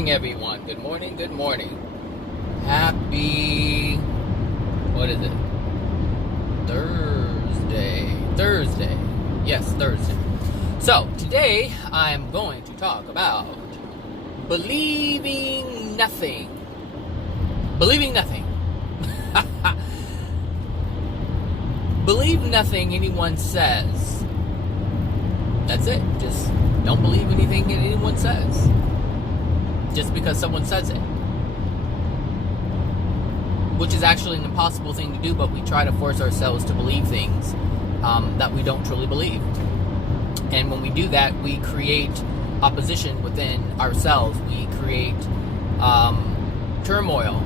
morning, everyone. Good morning, good morning. Happy, what is it? Thursday. Yes, Thursday. So, today I'm going to talk about believing nothing. Believing nothing. Believe nothing anyone says. That's it. Just don't believe anything anyone says. Just because someone says it. Which is actually an impossible thing to do, but we try to force ourselves to believe things that we don't truly believe. And when we do that, we create opposition within ourselves. We create turmoil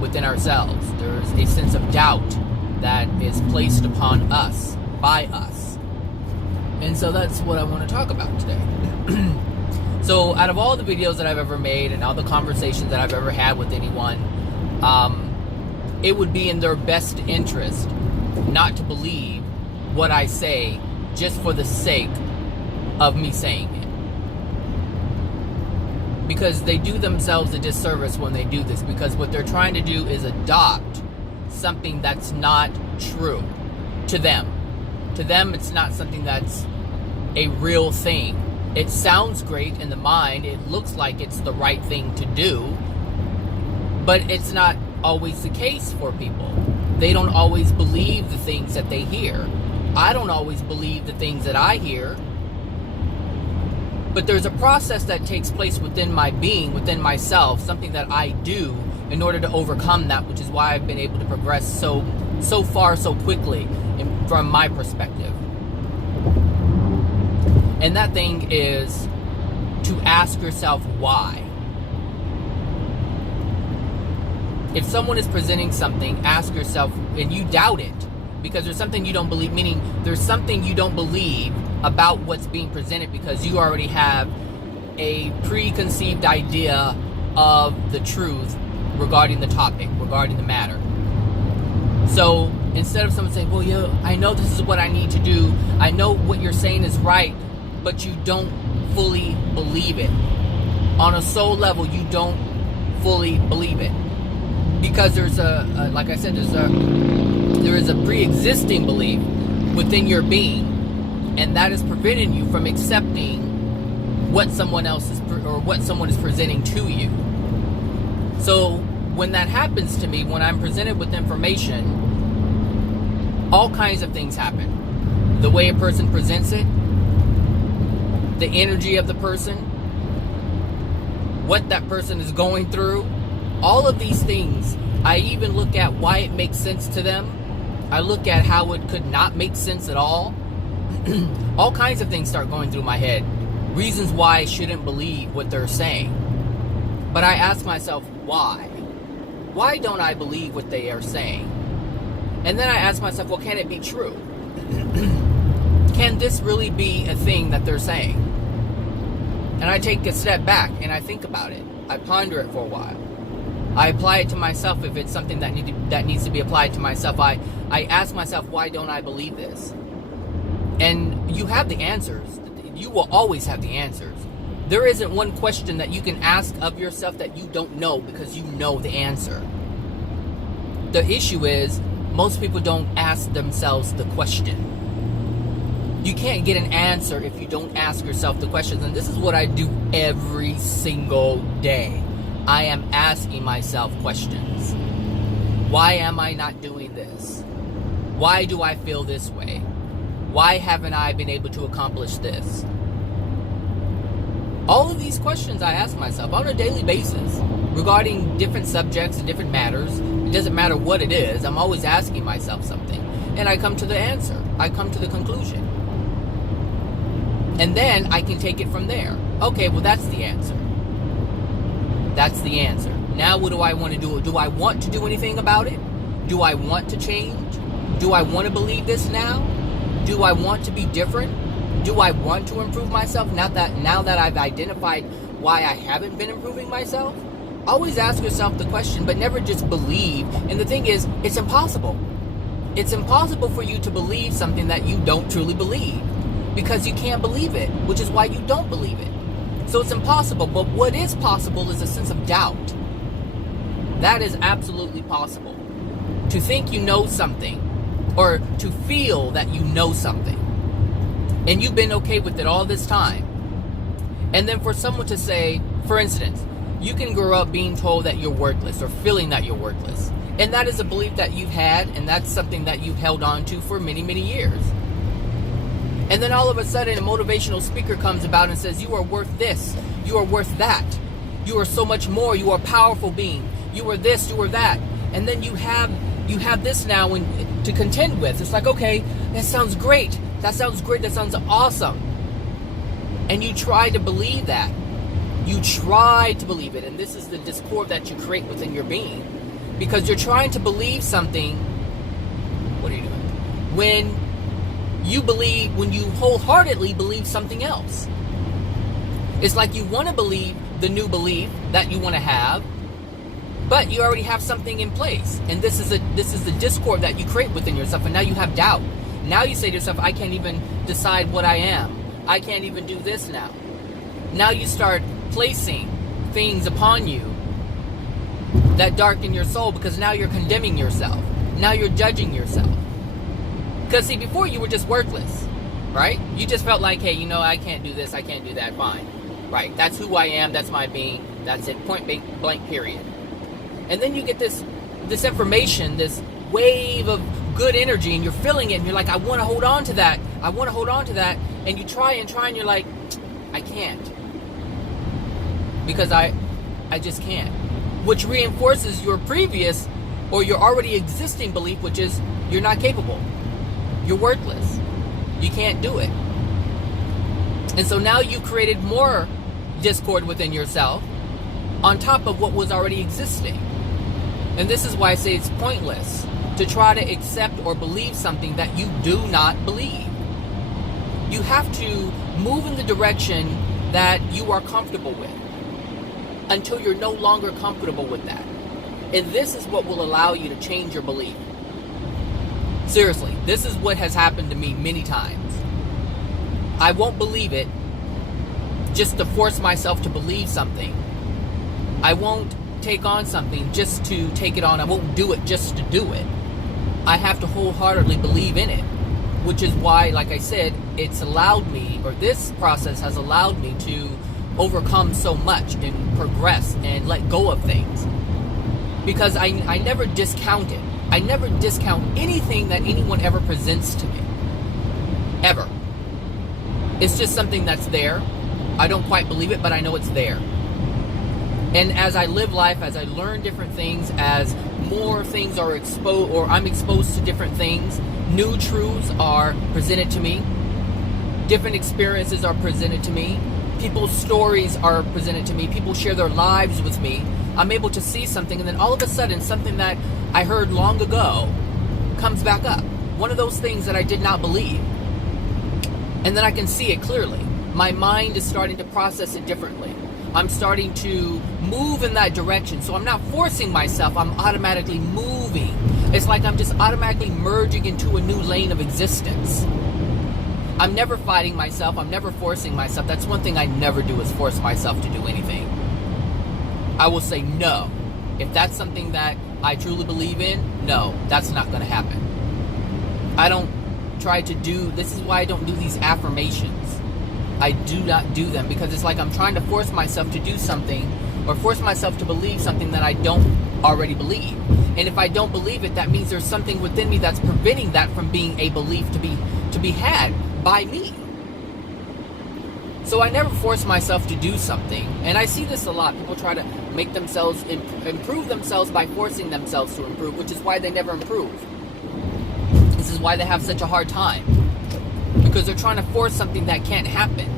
within ourselves. There's a sense of doubt that is placed upon us, by us. And so that's what I want to talk about today. So out of all the videos that I've ever made and all the conversations that I've ever had with anyone, it would be in their best interest not to believe what I say just for the sake of me saying it. Because they do themselves a disservice when they do this, because what they're trying to do is adopt something that's not true to them. To them, it's not something that's a real thing. It sounds great in the mind. It looks like it's the right thing to do. But it's not always the case for people. They don't always believe the things that they hear. I don't always believe the things that I hear. But there's a process that takes place within my being, within myself, something that I do in order to overcome that, which is why I've been able to progress so far so quickly from my perspective. And that thing is to ask yourself why. If someone is presenting something, ask yourself, and you doubt it, because there's something you don't believe, meaning there's something you don't believe about what's being presented because you already have a preconceived idea of the truth regarding the topic, regarding the matter. So instead of someone saying, well, yeah, I know this is what I need to do, I know what you're saying is right, but you don't fully believe it. On a soul level, you don't fully believe it. Because there's like I said, there is a pre-existing belief within your being, and that is preventing you from accepting what someone else is what someone is presenting to you. So when that happens to me, when I'm presented with information, all kinds of things happen. The way a person presents it, the energy of the person, what that person is going through, all of these things. I even look at why it makes sense to them. I look at how it could not make sense at all. All kinds of things start going through my head. Reasons why I shouldn't believe what they're saying. But I ask myself, why? Why don't I believe what they are saying? And then I ask myself, well, can it be true? Can this really be a thing that they're saying? And I take a step back and I think about it. I ponder it for a while. I apply it to myself if it's something that needs to be applied to myself. I ask myself, why don't I believe this? And you have the answers. You will always have the answers. There isn't one question that you can ask of yourself that you don't know, because you know the answer. The issue is, most people don't ask themselves the question. You can't get an answer if you don't ask yourself the questions. And this is what I do every single day. I am asking myself questions. Why am I not doing this? Why do I feel this way? Why haven't I been able to accomplish this? All of these questions I ask myself on a daily basis regarding different subjects and different matters. It doesn't matter what it is. I'm always asking myself something. And I come to the answer. I come to the conclusion. And then I can take it from there. Okay, well, that's the answer. That's the answer. Now what do I want to do? Do I want to do anything about it? Do I want to change? Do I want to believe this now? Do I want to be different? Do I want to improve myself now that I've identified why I haven't been improving myself? Always ask yourself the question, but never just believe. And the thing is, it's impossible. It's impossible for you to believe something that you don't truly believe, because you can't believe it, which is why you don't believe it. So it's impossible. But what is possible is a sense of doubt. That is absolutely possible. To think you know something, or to feel that you know something, and you've been okay with it all this time. And then for someone to say, for instance, you can grow up being told that you're worthless or feeling that you're worthless. And that is a belief that you've had, and that's something that you've held on to for many, many years. And then all of a sudden a motivational speaker comes about and says, you are worth this, you are worth that, you are so much more, you are a powerful being, you are this, you are that. And then you have this now to contend with. It's like, okay, that sounds great, that sounds awesome. And you try to believe that. You try to believe it. And this is the discord that you create within your being. Because you're trying to believe something. What are you doing? When you wholeheartedly believe something else. It's like you want to believe the new belief that you want to have, but you already have something in place. And this is the discord that you create within yourself. And now you have doubt. Now you say to yourself, I can't even decide what I am. I can't even do this now. Now you start placing things upon you that darken your soul, because now you're condemning yourself. Now you're judging yourself. Because see, before you were just worthless, right? You just felt like, hey, I can't do this, I can't do that, fine. Right, that's who I am, that's my being, that's it, point blank, period. And then you get this information, this wave of good energy, and you're feeling it, and you're like, I want to hold on to that, and you try, and you're like, I can't. Because I just can't. Which reinforces your previous, or your already existing belief, which is, you're not capable. You're worthless. You can't do it. And so now you created more discord within yourself on top of what was already existing. And this is why I say it's pointless to try to accept or believe something that you do not believe. You have to move in the direction that you are comfortable with until you're no longer comfortable with that. And this is what will allow you to change your belief. Seriously, this is what has happened to me many times. I won't believe it just to force myself to believe something. I won't take on something just to take it on. I won't do it just to do it. I have to wholeheartedly believe in it, which is why, like I said, it's allowed me, or this process has allowed me to overcome so much and progress and let go of things. Because I never discount it. I never discount anything that anyone ever presents to me. Ever. It's just something that's there. I don't quite believe it, but I know it's there. And as I live life, as I learn different things, as more things are exposed, or I'm exposed to different things, new truths are presented to me, different experiences are presented to me, people's stories are presented to me, people share their lives with me, I'm able to see something, and then all of a sudden, something that I heard long ago comes back up. One of those things that I did not believe. And then I can see it clearly. My mind is starting to process it differently. I'm starting to move in that direction. So I'm not forcing myself, I'm automatically moving. It's like I'm just automatically merging into a new lane of existence. I'm never fighting myself, I'm never forcing myself. That's one thing I never do, is force myself to do anything. I will say no. If that's something that I truly believe in, no, that's not going to happen. I don't try to do, this is why I don't do these affirmations. I do not do them, because it's like I'm trying to force myself to do something, or force myself to believe something that I don't already believe. And if I don't believe it, that means there's something within me that's preventing that from being a belief to be had by me. So I never force myself to do something. And I see this a lot. People try to make themselves improve themselves by forcing themselves to improve, which is why they never improve. This is why they have such a hard time. Because they're trying to force something that can't happen.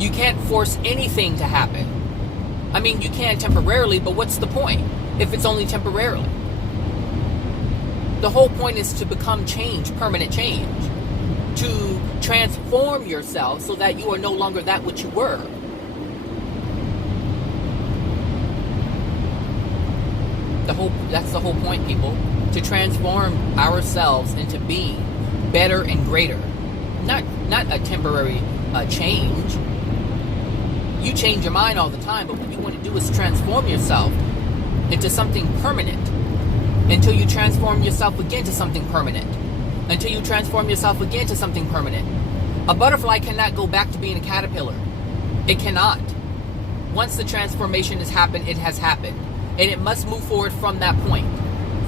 You can't force anything to happen. I mean, you can temporarily, but what's the point if it's only temporarily? The whole point is to become change, permanent change. To transform yourself so that you are no longer that which you were. That's the whole point, people. To transform ourselves into being better and greater. Not a temporary change. You change your mind all the time, but what you want to do is transform yourself into something permanent until you transform yourself again to something permanent. Until you transform yourself again to something permanent. A butterfly cannot go back to being a caterpillar. It cannot. Once the transformation has happened, it has happened. And it must move forward from that point.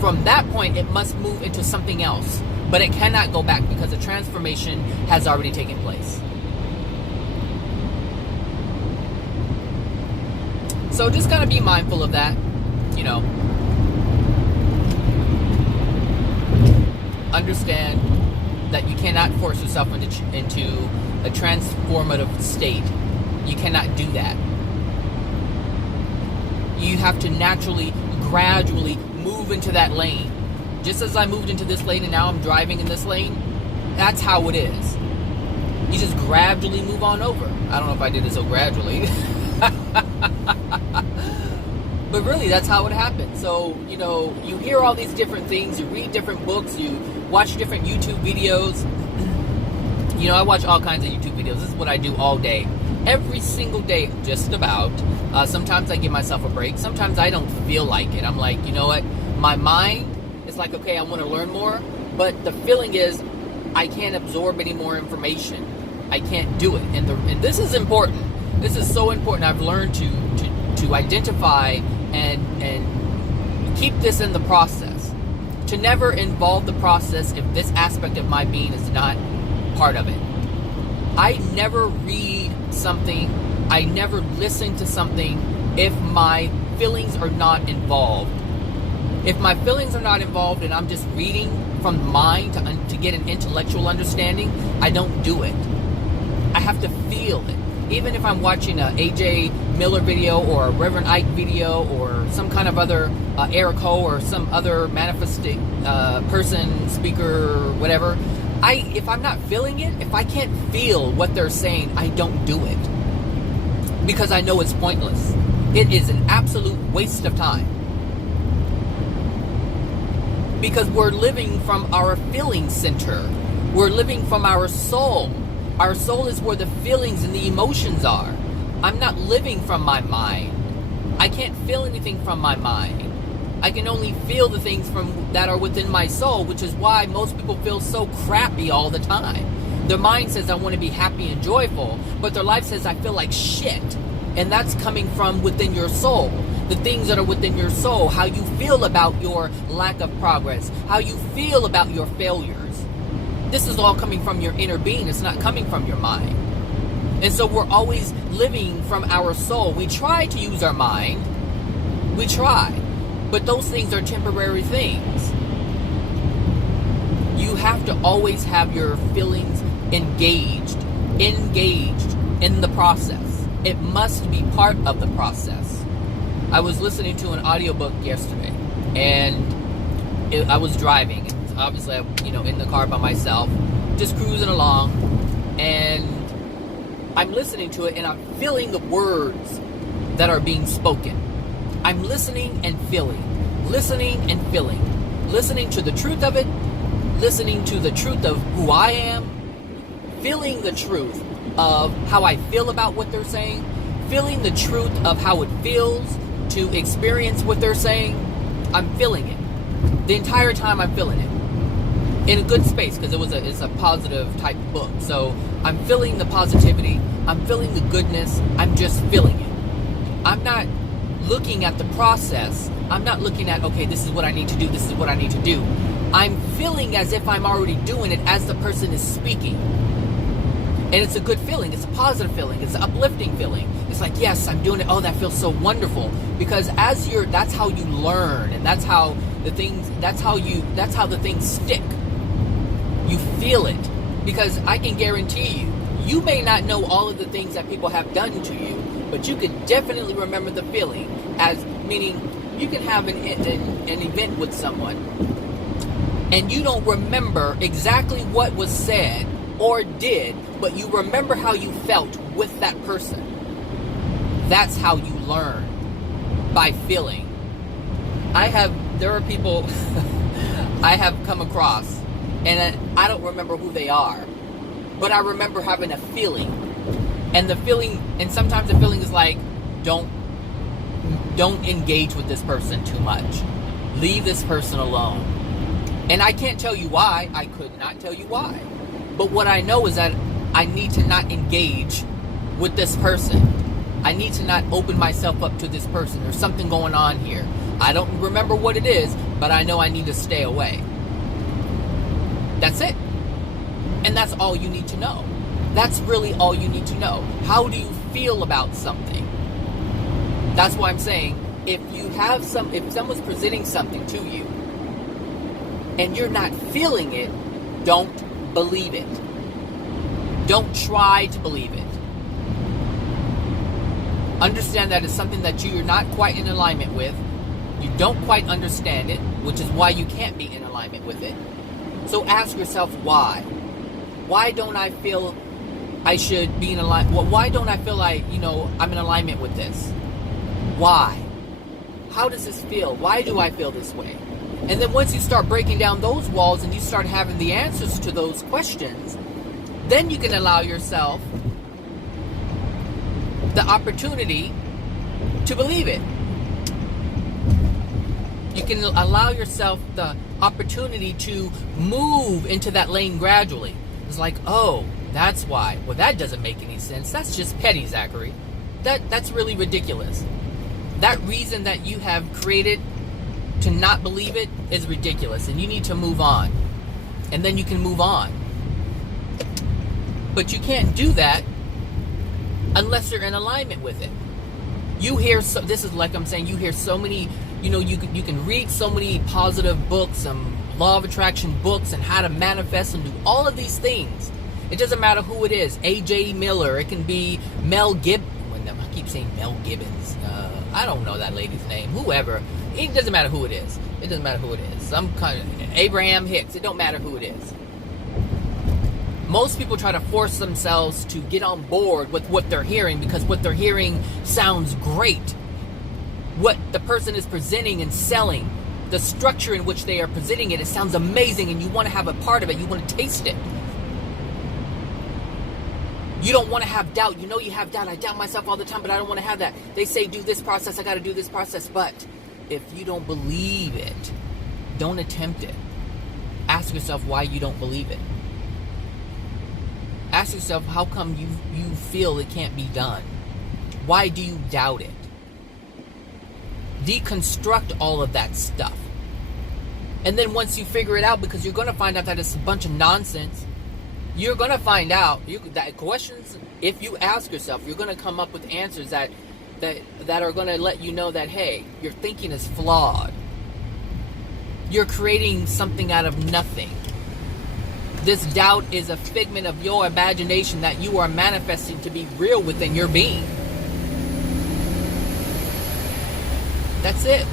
From that point, it must move into something else. But it cannot go back because the transformation has already taken place. So just gotta be mindful of that, you know. Understand that you cannot force yourself into a transformative state. You cannot do that. You have to naturally, gradually move into that lane. Just as I moved into this lane and now I'm driving in this lane, that's how it is. You just gradually move on over. I don't know if I did it so gradually. But really, that's how it happens. So, you know, you hear all these different things, you read different books, you watch different YouTube videos. You know, I watch all kinds of YouTube videos. This is what I do all day. Every single day, just about. Sometimes I give myself a break. Sometimes I don't feel like it. I'm like, you know what? My mind is like, okay, I want to learn more. But the feeling is, I can't absorb any more information. I can't do it. And this is important. This is so important. I've learned to identify and keep this in the process. To never involve the process if this aspect of my being is not part of it. I never read something, I never listen to something if my feelings are not involved. If my feelings are not involved and I'm just reading from the mind to get an intellectual understanding, I don't do it. I have to feel it. Even if I'm watching a A.J. Miller video or a Reverend Ike video or some kind of other Eric Ho or some other manifesting person, speaker, whatever, if I'm not feeling it, if I can't feel what they're saying, I don't do it. Because I know it's pointless. It is an absolute waste of time. Because we're living from our feeling center. We're living from our soul. Our soul is where the feelings and the emotions are. I'm not living from my mind. I can't feel anything from my mind. I can only feel the things that are within my soul, which is why most people feel so crappy all the time. Their mind says, I want to be happy and joyful, but their life says, I feel like shit. And that's coming from within your soul. The things that are within your soul, how you feel about your lack of progress, how you feel about your failures. This is all coming from your inner being. It's not coming from your mind. And so we're always living from our soul. We try to use our mind. We try. But those things are temporary things. You have to always have your feelings engaged in the process. It must be part of the process. I was listening to an audiobook yesterday, and I was driving. Obviously, in the car by myself, just cruising along, and I'm listening to it, and I'm feeling the words that are being spoken. I'm listening and feeling, listening and feeling, listening to the truth of it, listening to the truth of who I am, feeling the truth of how I feel about what they're saying, feeling the truth of how it feels to experience what they're saying. I'm feeling it. The entire time I'm feeling it. In a good space, because it's a positive type book. So I'm feeling the positivity. I'm feeling the goodness. I'm just feeling it. I'm not looking at the process. I'm not looking at, okay, this is what I need to do. This is what I need to do. I'm feeling as if I'm already doing it as the person is speaking. And it's a good feeling. It's a positive feeling. It's an uplifting feeling. It's like, yes, I'm doing it. Oh, that feels so wonderful. Because that's how you learn, and that's how the things stick. You feel it. Because I can guarantee you may not know all of the things that people have done to you, but you can definitely remember the feeling. As meaning, you can have an event with someone, and you don't remember exactly what was said or did, but you remember how you felt with that person. That's how you learn, by feeling. There are people I have come across, and I don't remember who they are, but I remember having a feeling. And the feeling, and sometimes the feeling is like, don't engage with this person too much. Leave this person alone. And I can't tell you why. I could not tell you why. But what I know is that I need to not engage with this person. I need to not open myself up to this person. There's something going on here. I don't remember what it is, but I know I need to stay away. That's it. And that's all you need to know. That's really all you need to know. How do you feel about something? That's why I'm saying, if someone's presenting something to you and you're not feeling it, don't believe it. Don't try to believe it. Understand that it's something that you're not quite in alignment with. You don't quite understand it, which is why you can't be in alignment with it. So ask yourself why. Why don't I feel I should be in alignment? Well, why don't I feel like, I'm in alignment with this? Why? How does this feel? Why do I feel this way? And then once you start breaking down those walls and you start having the answers to those questions, then you can allow yourself the opportunity to believe it. You can allow yourself the opportunity to move into that lane gradually. It's like, oh, that's why. Well, that doesn't make any sense. That's just petty, Zachary. That's really ridiculous. That reason that you have created to not believe it is ridiculous, and you need to move on. And then you can move on. But you can't do that unless you're in alignment with it. You hear, this is like I'm saying, you hear so many, you can read so many positive books and law of attraction books and how to manifest and do all of these things. It doesn't matter who it is. A.J. Miller. It can be Mel Gibbons. I keep saying Mel Gibbons. I don't know that lady's name. Whoever. It doesn't matter who it is. It doesn't matter who it is. Some kind of Abraham Hicks. It don't matter who it is. Most people try to force themselves to get on board with what they're hearing because what they're hearing sounds great. What the person is presenting and selling, the structure in which they are presenting it sounds amazing, and you want to have a part of it. You want to taste it. You don't want to have doubt. You know you have doubt. I doubt myself all the time, but I don't want to have that. They say do this process. I got to do this process. But if you don't believe it, don't attempt it. Ask yourself why you don't believe it. Ask yourself how come you feel it can't be done. Why do you doubt it? Deconstruct all of that stuff. And then once you figure it out, because you're going to find out that it's a bunch of nonsense, you're going to find out that questions, if you ask yourself, you're going to come up with answers that are going to let you know that, hey, your thinking is flawed. You're creating something out of nothing. This doubt is a figment of your imagination that you are manifesting to be real within your being. That's it.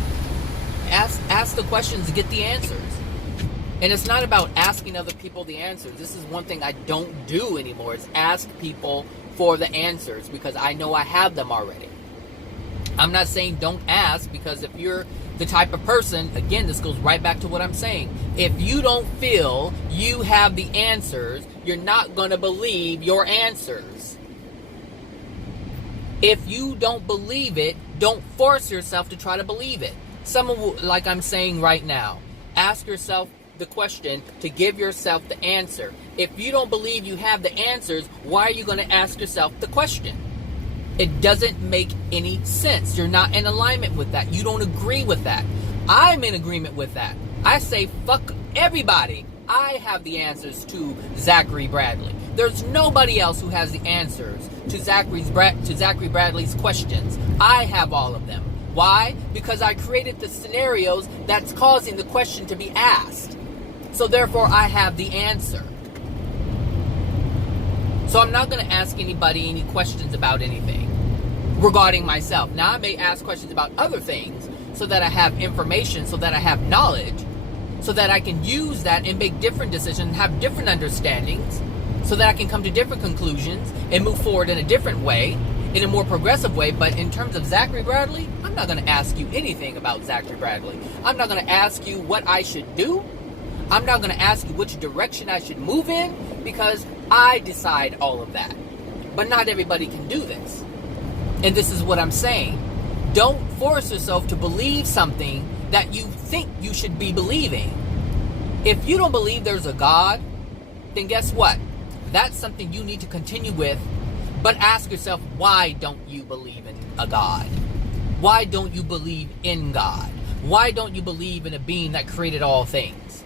Ask the questions, get the answers. And it's not about asking other people the answers. This is one thing I don't do anymore, is ask people for the answers, because I know I have them already. I'm not saying don't ask, because if you're the type of person, again, this goes right back to what I'm saying. If you don't feel you have the answers, you're not going to believe your answers. If you don't believe it, don't force yourself to try to believe it. Someone will, like I'm saying right now, ask yourself the question to give yourself the answer. If you don't believe you have the answers, why are you going to ask yourself the question? It doesn't make any sense. You're not in alignment with that. You don't agree with that. I'm in agreement with that. I say fuck everybody. I have the answers to Zachary Bradley. There's nobody else who has the answers to Zachary Bradley's questions. I have all of them. Why? Because I created the scenarios that's causing the question to be asked. So therefore, I have the answer. So I'm not going to ask anybody any questions about anything regarding myself. Now, I may ask questions about other things so that I have information, so that I have knowledge, so that I can use that and make different decisions, have different understandings, so that I can come to different conclusions and move forward in a different way, in a more progressive way. But in terms of Zachary Bradley, I'm not going to ask you anything about Zachary Bradley. I'm not going to ask you what I should do. I'm not going to ask you which direction I should move in, because I decide all of that. But not everybody can do this. And this is what I'm saying. Don't force yourself to believe something that you think you should be believing. If you don't believe there's a God, then guess what? That's something you need to continue with. But ask yourself, why don't you believe in a God? Why don't you believe in God? Why don't you believe in a being that created all things?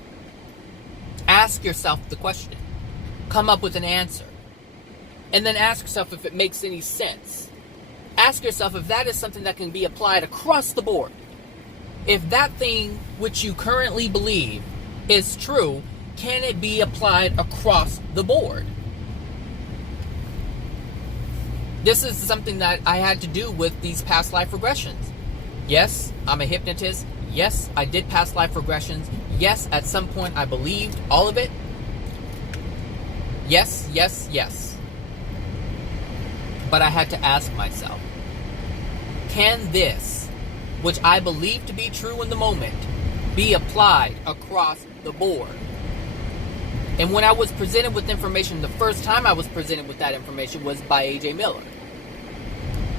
Ask yourself the question. Come up with an answer. And then ask yourself if it makes any sense. Ask yourself if that is something that can be applied across the board. If that thing which you currently believe is true, can it be applied across the board? This is something that I had to do with these past life regressions. Yes, I'm a hypnotist. Yes, I did past life regressions. Yes, at some point I believed all of it. Yes, yes, yes. But I had to ask myself, can this, which I believe to be true in the moment, be applied across the board? And when I was presented with information, the first time I was presented with that information was by A.J. Miller.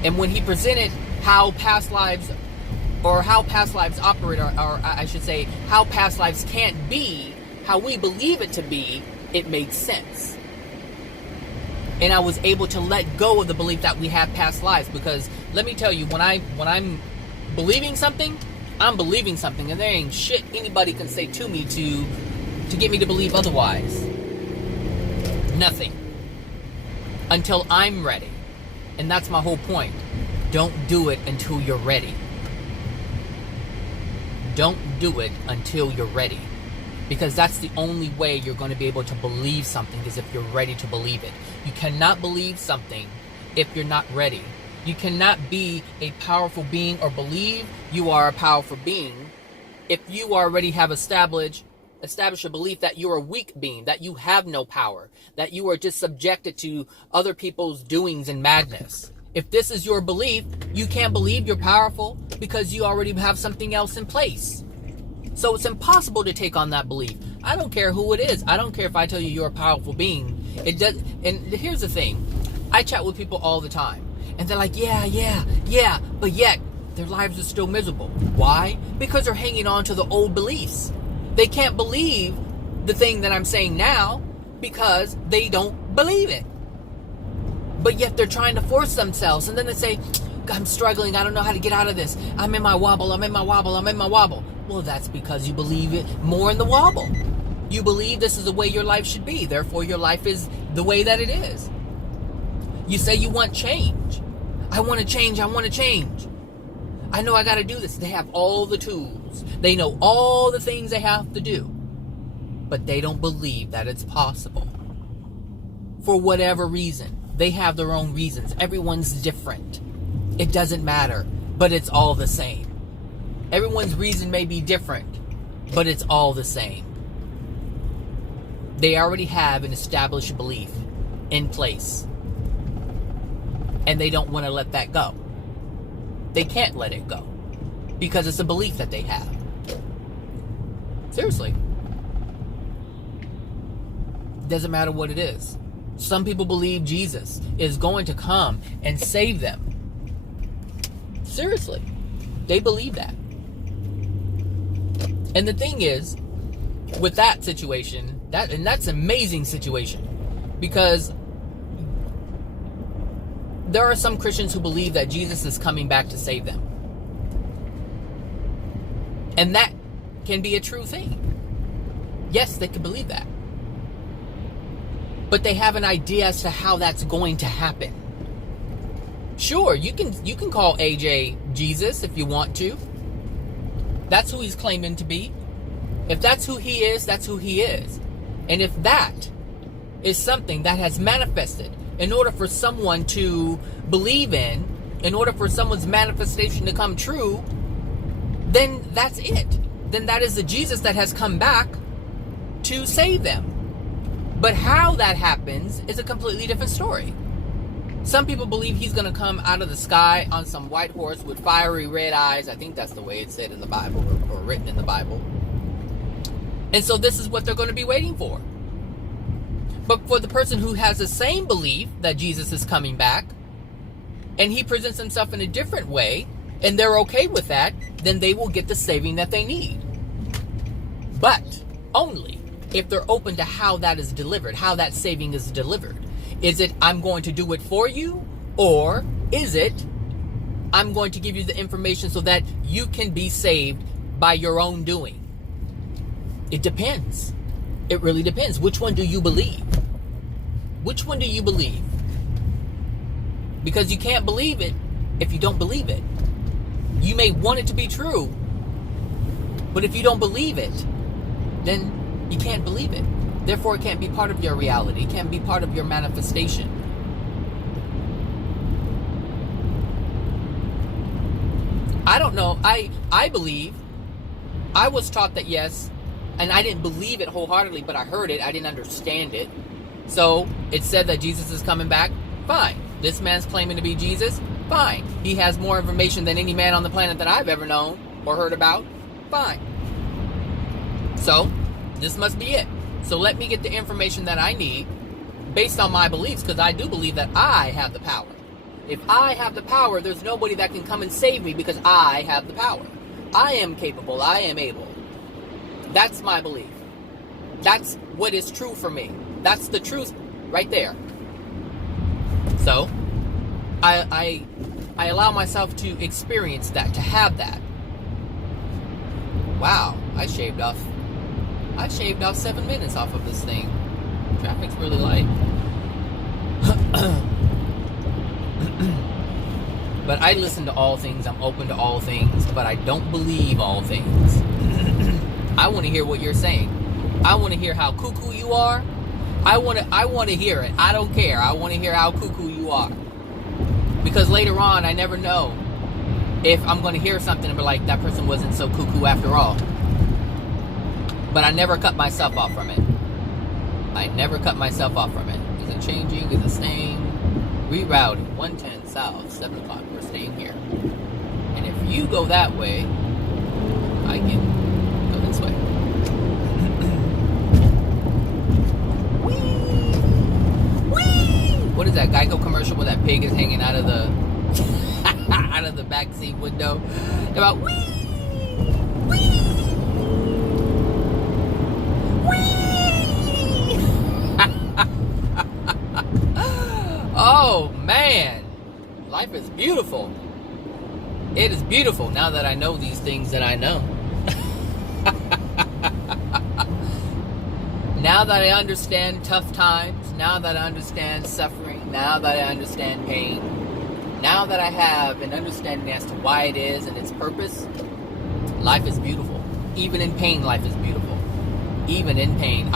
And when he presented how past lives operate, or I should say, how past lives can't be how we believe it to be, it made sense. And I was able to let go of the belief that we have past lives, because let me tell you, when I'm believing something, I'm believing something, and there ain't shit anybody can say to me to get me to believe otherwise. Nothing. Until I'm ready. And that's my whole point. Don't do it until you're ready. Don't do it until you're ready. Because that's the only way you're going to be able to believe something, is if you're ready to believe it. You cannot believe something if you're not ready. You cannot be a powerful being or believe you are a powerful being if you already have established a belief that you're a weak being, that you have no power, that you are just subjected to other people's doings and madness. If this is your belief, you can't believe you're powerful because you already have something else in place. So it's impossible to take on that belief. I don't care who it is. I don't care if I tell you you're a powerful being. It does. And here's the thing. I chat with people all the time. And they're like, yeah. But yet, their lives are still miserable. Why? Because they're hanging on to the old beliefs. They can't believe the thing that I'm saying now because they don't believe it. But yet they're trying to force themselves. And then they say, I'm struggling. I don't know how to get out of this. I'm in my wobble. Well, that's because you believe it more in the wobble. You believe this is the way your life should be. Therefore, your life is the way that it is. You say you want change. I want to change. I know I got to do this. They have all the tools. They know all the things they have to do. But they don't believe that it's possible. For whatever reason. They have their own reasons. Everyone's different. It doesn't matter. But it's all the same. Everyone's reason may be different. But it's all the same. They already have an established belief in place. And they don't want to let that go. They can't let it go. Because it's a belief that they have. Seriously. Doesn't matter what it is. Some people believe Jesus is going to come and save them. Seriously. They believe that. And the thing is, with that situation, that's an amazing situation. Because there are some Christians who believe that Jesus is coming back to save them. And that can be a true thing. Yes, they can believe that. But they have an idea as to how that's going to happen. Sure, you can call AJ Jesus if you want to. That's who he's claiming to be. If that's who he is, that's who he is. And if that is something that has manifested in order for someone to believe in order for someone's manifestation to come true, then that's it. Then that is the Jesus that has come back to save them. But how that happens is a completely different story. Some people believe he's going to come out of the sky on some white horse with fiery red eyes. I think that's the way it's said in the Bible, or written in the Bible. And so this is what they're going to be waiting for. But for the person who has the same belief that Jesus is coming back, and he presents himself in a different way, and they're okay with that, then they will get the saving that they need. But only if they're open to how that is delivered, how that saving is delivered. Is it, I'm going to do it for you? Or is it, I'm going to give you the information so that you can be saved by your own doing? It depends. It really depends. Which one do you believe? Which one do you believe? Because you can't believe it if you don't believe it. You may want it to be true, but if you don't believe it, then you can't believe it. Therefore, it can't be part of your reality. It can't be part of your manifestation. I don't know. I believe. I was taught that yes, and I didn't believe it wholeheartedly, but I heard it. I didn't understand it. So it said that Jesus is coming back. Fine. This man's claiming to be Jesus. Fine. He has more information than any man on the planet that I've ever known or heard about. Fine. So this must be it. So let me get the information that I need based on my beliefs, because I do believe that I have the power. If I have the power, there's nobody that can come and save me because I have the power. I am capable. I am able. That's my belief. That's what is true for me. That's the truth right there. So I allow myself to experience that, to have that. Wow, I shaved off 7 minutes off of this thing. Traffic's really light. But I listen to all things. I'm open to all things, but I don't believe all things. I want to hear what you're saying. I want to hear how cuckoo you are. I want to hear it. I don't care. I want to hear how cuckoo you are. Because later on, I never know if I'm going to hear something and be like, that person wasn't so cuckoo after all. But I never cut myself off from it. I never cut myself off from it. Is it changing? Is it staying? Rerouting. 110 south, 7 o'clock. We're staying here. And if you go that way, I can go this way. What is that Geico commercial where that pig is hanging out of the out of the backseat window? They're about wee, wee, wee. Oh man, life is beautiful. It is beautiful now that I know these things that I know. Now that I understand tough times, now that I understand suffering, now that I understand pain, now that I have an understanding as to why it is and its purpose, life is beautiful. Even in pain, life is beautiful. Even in pain.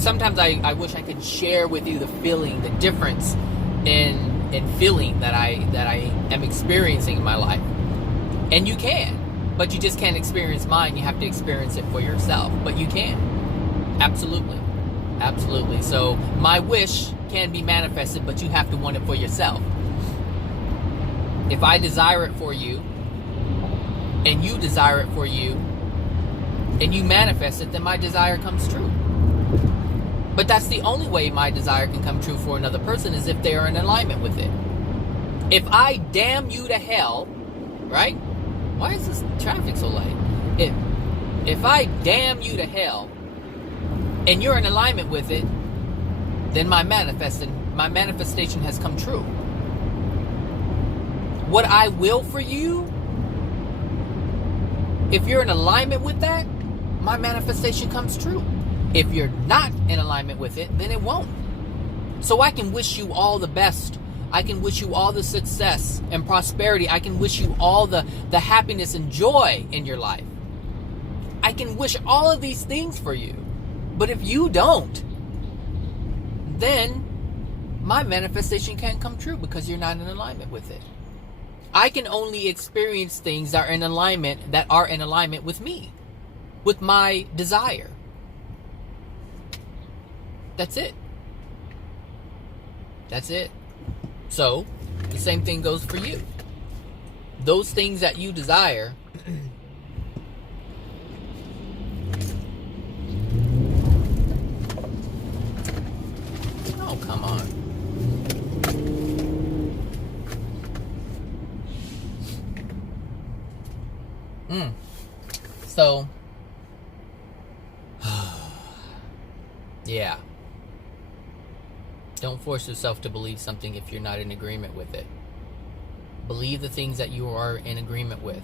Sometimes I wish I could share with you the feeling, the difference in feeling that I am experiencing in my life. And you can, but you just can't experience mine. You have to experience it for yourself. But you can. Absolutely. Absolutely. So my wish can be manifested, but you have to want it for yourself. If I desire it for you, and you desire it for you, and you manifest it, then my desire comes true. But that's the only way my desire can come true for another person, is if they are in alignment with it. If I damn you to hell, right? Why is this traffic so light? If I damn you to hell, and you're in alignment with it, then my manifestation has come true. What I will for you, if you're in alignment with that, my manifestation comes true. If you're not in alignment with it, then it won't. So I can wish you all the best. I can wish you all the success and prosperity. I can wish you all the happiness and joy in your life. I can wish all of these things for you. But if you don't, then my manifestation can't come true because you're not in alignment with it. I can only experience things that are in alignment with me, with my desire. That's it. That's it. So, the same thing goes for you. Those things that you desire Oh, come on. So, yeah. Don't force yourself to believe something if you're not in agreement with it. Believe the things that you are in agreement with.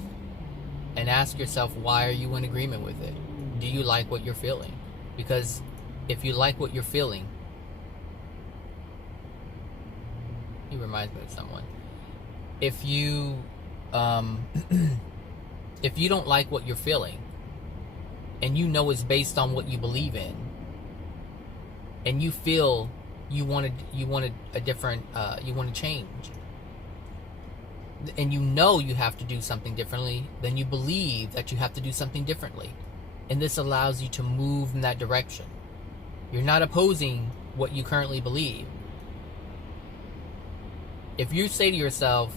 And ask yourself, why are you in agreement with it? Do you like what you're feeling? Because if you like what you're feeling, he reminds me of someone. If you if you don't like what you're feeling, and you know it's based on what you believe in, and you feel you wanted a different you want to change, and you know you have to do something differently, then you believe that you have to do something differently, and this allows you to move in that direction. You're not opposing what you currently believe. If you say to yourself,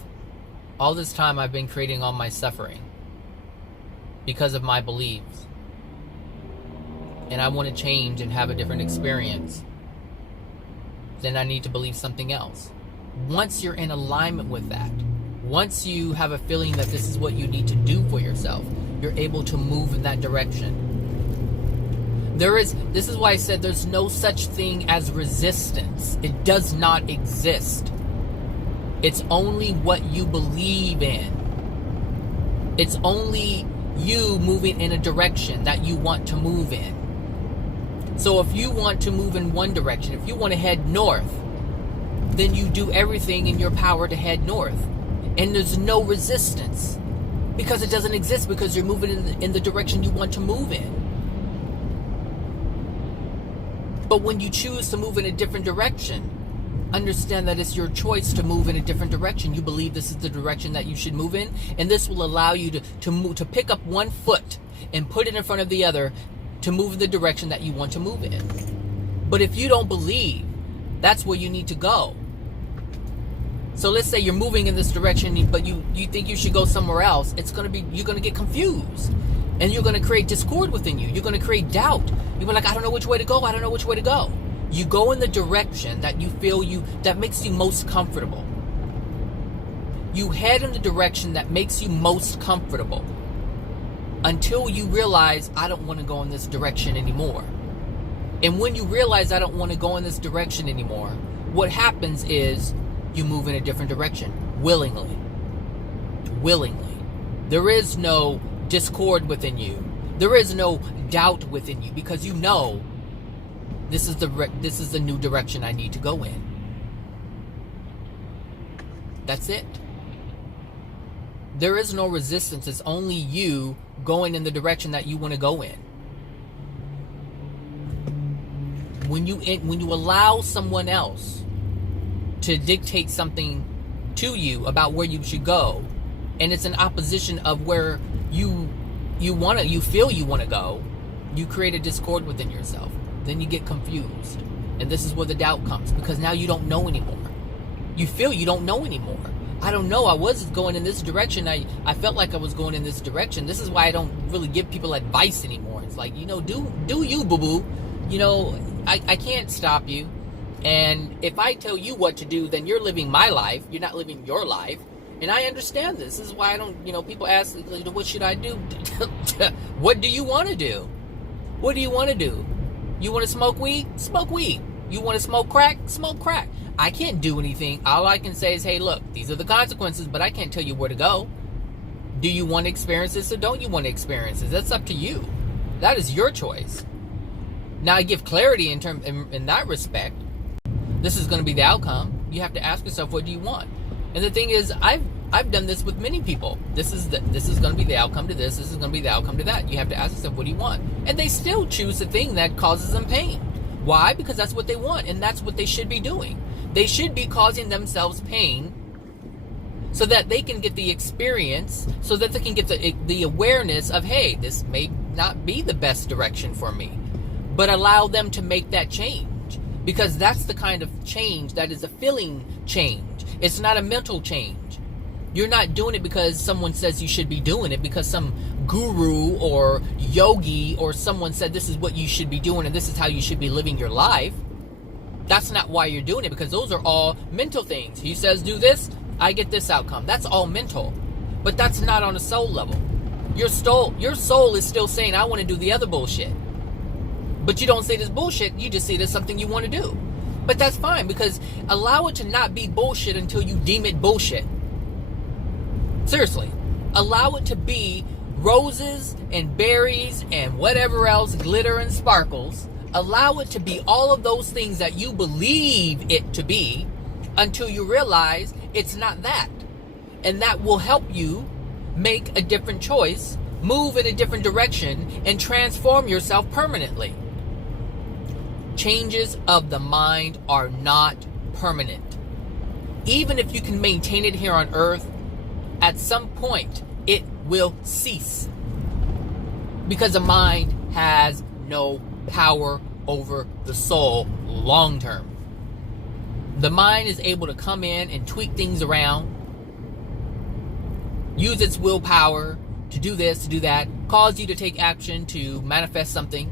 all this time I've been creating all my suffering because of my beliefs, and I want to change and have a different experience, then I need to believe something else. Once you're in alignment with that, once you have a feeling that this is what you need to do for yourself, you're able to move in that direction. This is why I said there's no such thing as resistance. It does not exist. It's only what you believe in. It's only you moving in a direction that you want to move in. So if you want to move in one direction, if you want to head north, then you do everything in your power to head north. And there's no resistance, because it doesn't exist, because you're moving in the direction you want to move in. But when you choose to move in a different direction, understand that it's your choice to move in a different direction. You believe this is the direction that you should move in, and this will allow you to pick up one foot and put it in front of the other to move in the direction that you want to move in. But if you don't believe that's where you need to go, so let's say you're moving in this direction, but you think you should go somewhere else, you're gonna get confused, and you're gonna create discord within you. You're gonna create doubt. You're like, I don't know which way to go. I don't know which way to go. You go in the direction that you feel that makes you most comfortable. You head in the direction that makes you most comfortable until you realize, I don't want to go in this direction anymore. And when you realize I don't want to go in this direction anymore, what happens is you move in a different direction willingly. Willingly. There is no discord within you. There is no doubt within you, because you know this is the new direction I need to go in. That's it. There is no resistance. It's only you going in the direction that you want to go in. When you allow someone else to dictate something to you about where you should go, and it's an opposition of where you feel you want to go, you create a discord within yourself. Then you get confused. And this is where the doubt comes, because now you don't know anymore. You feel you don't know anymore. I don't know. I was going in this direction. I felt like I was going in this direction. This is why I don't really give people advice anymore. It's like, do you, boo-boo. I can't stop you. And if I tell you what to do, then you're living my life. You're not living your life. And I understand this. This is why I don't, people ask, what should I do? What do you want to do? What do you want to do? You want to smoke weed? Smoke weed. You want to smoke crack? Smoke crack. I can't do anything. All I can say is, hey, look, these are the consequences, but I can't tell you where to go. Do you want to experience this or don't you want to experience this? That's up to you. That is your choice. Now, I give clarity in that respect. This is going to be the outcome. You have to ask yourself, what do you want? And the thing is, I've done this with many people. This is going to be the outcome to this. This is going to be the outcome to that. You have to ask yourself, what do you want? And they still choose the thing that causes them pain. Why? Because that's what they want, and that's what they should be doing. They should be causing themselves pain so that they can get the experience, so that they can get the awareness of, hey, this may not be the best direction for me. But allow them to make that change, because that's the kind of change that is a feeling change. It's not a mental change. You're not doing it because someone says you should be doing it, because some guru or yogi or someone said this is what you should be doing and this is how you should be living your life. That's not why you're doing it, because those are all mental things. He says, do this, I get this outcome. That's all mental. But that's not on a soul level. Your soul is still saying, I want to do the other bullshit. But you don't see this bullshit, you just see it as something you want to do. But that's fine, because allow it to not be bullshit until you deem it bullshit. Seriously. Allow it to be roses and berries and whatever else, glitter and sparkles. Allow it to be all of those things that you believe it to be until you realize it's not that. And that will help you make a different choice, move in a different direction, and transform yourself permanently. Changes of the mind are not permanent. Even if you can maintain it here on earth, at some point it will cease. Because the mind has no power over the soul long term. The mind is able to come in and tweak things around, use its willpower to do this, to do that, cause you to take action to manifest something.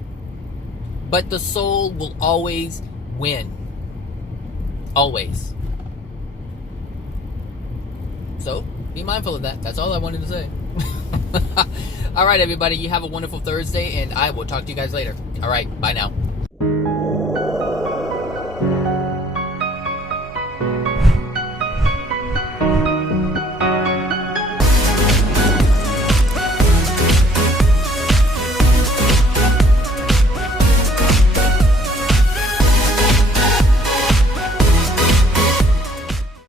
But the soul will always win. Always. So, be mindful of that. That's all I wanted to say. All right, everybody. You have a wonderful Thursday, and I will talk to you guys later. All right. Bye now.